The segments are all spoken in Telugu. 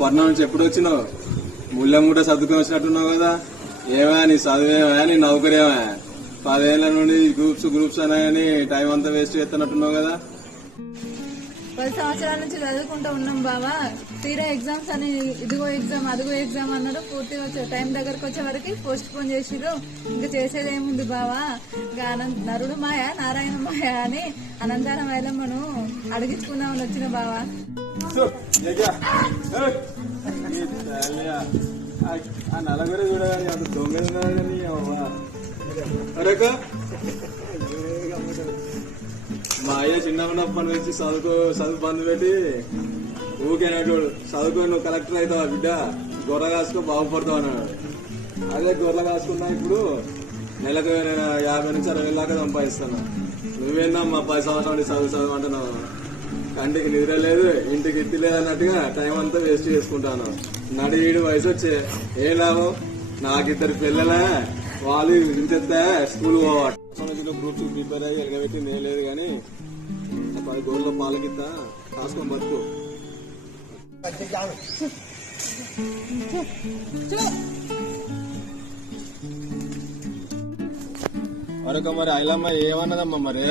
పట్నం నుంచి ఎప్పుడు వచ్చినావు? ముళ్ళెం కూడా సర్దుకొని వచ్చినట్టున్నావు కదా. ఏమా నీ చదివేమా, నీ నౌకరేమా? 10 ఏళ్ల నుండి గ్రూప్స్ అని టైం అంతా వేస్ట్ చేస్తున్నట్టున్నావు కదా. 10 సంవత్సరాల నుంచి చదువుకుంటూ ఉన్నాం బావా. తీరా ఎగ్జామ్స్ అని ఇదిగో ఎగ్జామ్ అదిగో ఎగ్జామ్ అన్నారు. పూర్తిగా టైం దగ్గరకు వచ్చే వరకు పోస్ట్ పోన్ చేసిరు. ఇంకా చేసేది ఏముంది బావా. ఇంకా నరుడు మాయ నారాయణ మాయ అని అనంతాన వైలమ్మను అడిగించుకుందామని వచ్చిన బావా. నలుగురు చూడగాని అంత దొంగ మా అయ్య చిన్నప్పటి నుంచి చదువు బంధు పెట్టి ఊకేనటోడు. చదువుకొని నువ్వు కలెక్టర్ అవుతావా బిడ్డ, గొర్రె కాసుకో బాగుపడతావు అన్నాడు. అదే గొర్రె కాసుకున్నా ఇప్పుడు నెలకు 50 నుంచి 60 దాకా సంపాదిస్తాను. నువ్వేనా మా 10 సంవత్సరాలు చదువు అంటున్నావు. కంటికి నిద్ర లేదు, ఇంటికి ఇత్తి లేదు అన్నట్టుగా టైం అంతా వేస్ట్ చేసుకుంటాను. నడివీడు వయసు వచ్చే ఏం లాభం? నాకిద్దరు పిల్లలే, వాళ్ళు ఇంతే స్కూల్ పోవాలి. గ్రూప్స్ ప్రిపేర్ అయ్యి ఎరగబెట్టి నేను లేదు కానీ 10 గోళ్ళ పాలకిత్త కాసుకొని బతుకు. మరొక మరి ఐలమ్మ ఏమన్నదమ్మా? మరి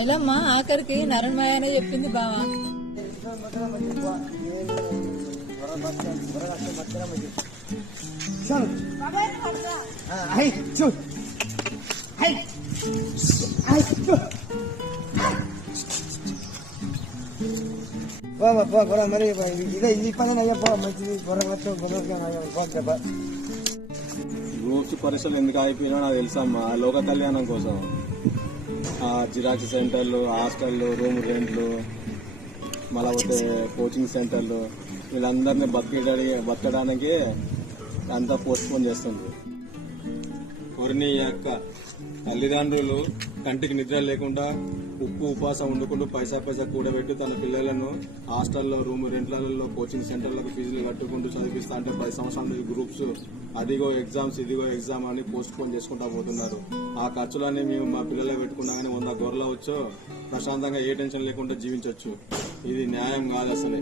ఐలమ్మ ఆఖరికి నరణ్మయ్య అనే చెప్పింది బావా. మరి ఇదే ఈ పని మంచిది. గ్రూప్స్ పరీక్షలు ఎందుకు అయిపోయినా నాకు తెలుసమ్మా. లోక కళ్యాణం కోసం జిరాక్స్ సెంటర్లు, హాస్టళ్ళు, రూమ్ రెంట్లు, మళ్ళా పోతే కోచింగ్ సెంటర్లు, వీళ్ళందరినీ బతకడానికి అంతా పోస్ట్ పోన్ చేస్తుంది. కొరిని యొక్క తల్లిదండ్రులు కంటికి నిద్ర లేకుండా ఉపవాసం వండుకుంటూ పైసా కూడబెట్టి తన పిల్లలను హాస్టల్లో, రూమ్ రెంట్లలో, కోచింగ్ సెంటర్లకు ఫీజులు కట్టుకుంటూ చదివిస్తా అంటే 10 సంవత్సరాల నుంచి గ్రూప్స్ అదిగో ఎగ్జామ్స్ ఇదిగో ఎగ్జామ్ అని పోస్ట్ పోన్ చేసుకుంటా పోతున్నారు. ఆ ఖర్చులన్నీ మేము మా పిల్లలే పెట్టుకున్నా కానీ 100 గొర్రెలు వచ్చో ప్రశాంతంగా ఏ టెన్షన్ లేకుండా జీవించవచ్చు. ఇది న్యాయం కాదు అసలే.